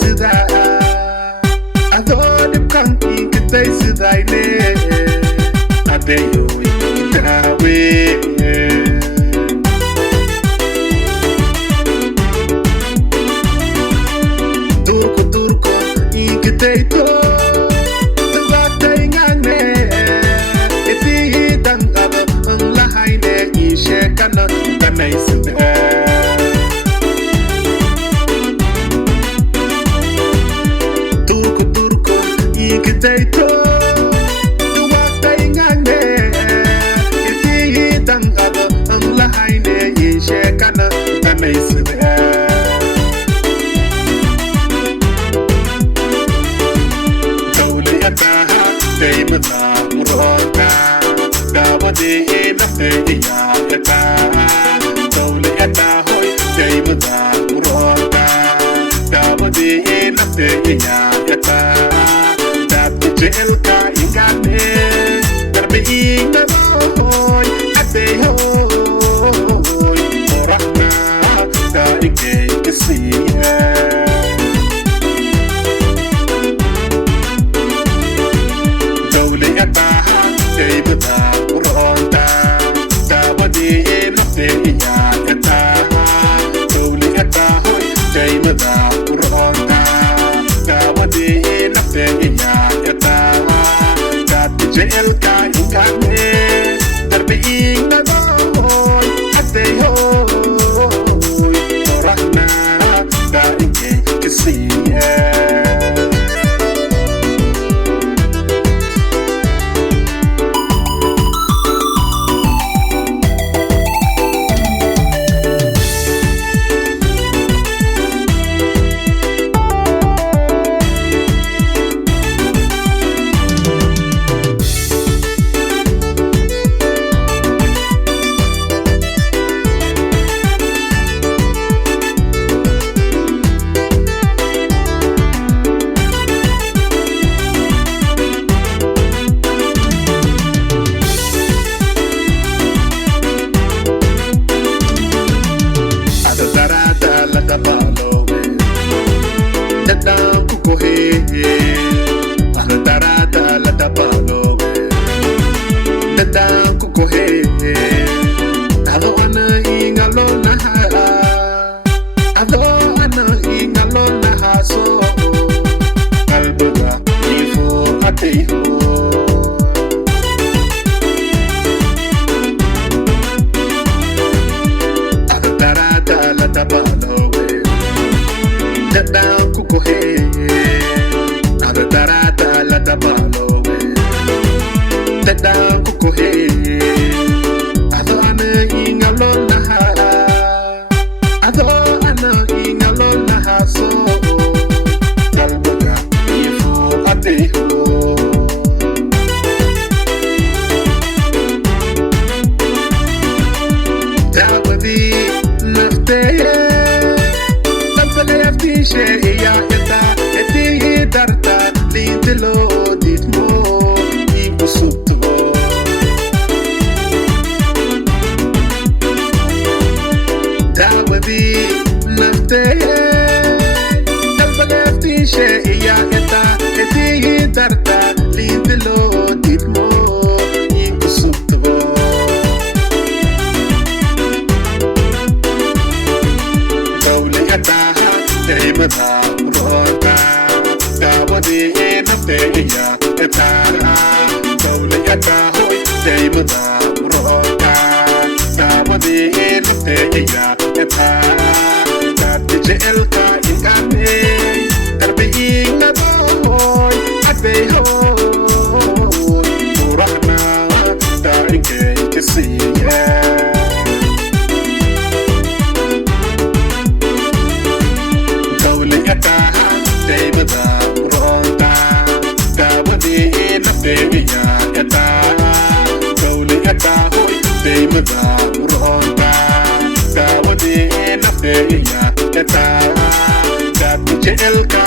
sida adon kanki kitay sida ine adeyo itawe turko ikitay to bakay ngane iti dang aba ang lahay ne ishe kana tanay sida Taito, tuwagtay ngane, iti dang aba ang lahay ne ishe kana tanay sida. Dawli ataha, day mata muroka, dawadi nafte iya yata. Dawli atahoy, day mata muroka, dawadi nafte iya yata. Jeceylka ingane darbi inganoy ate hoy orahna da ike kesiye dawli ataha deybada uronda dawadi nafte iya yata dawli atahoy deybada uronda dawadi nafte iya Jeceylka ingane darbi inganoy ate hoy orahna da ike kesiye Dadaan ku kohe, ano darada la dabalo. Dadaan ku kohe, alo ana ingalo na ha, alo ana ingalo na ha so. Kalbuga ifo ateho. Ano darada la dabalo. Dadaan ku kohe, ano darada la dabalo. Dadaan ku kohe, ano ana ingalo na ha, ano ana ingalo na ha so. Kalbuga ifo ateho. Dawadi nafteye She iya yata eti darta lindelo ditmo ikusubto Dawadi nafteye dalbalefti she iya yata eti darta lindelo ditmo ikusubto Dawli yata Deybada uronda dawadi nafte iya etara dawli yata hoy deybada uronda dawadi nafte iya etara dati Jeceylka ingane darbi inganoy ate hoy urahna da ike kesiye Deybada uronda dawadi nafte iya yata dawli yata hoy deybada uronda dawadi nafte iya yata dati Jeceylka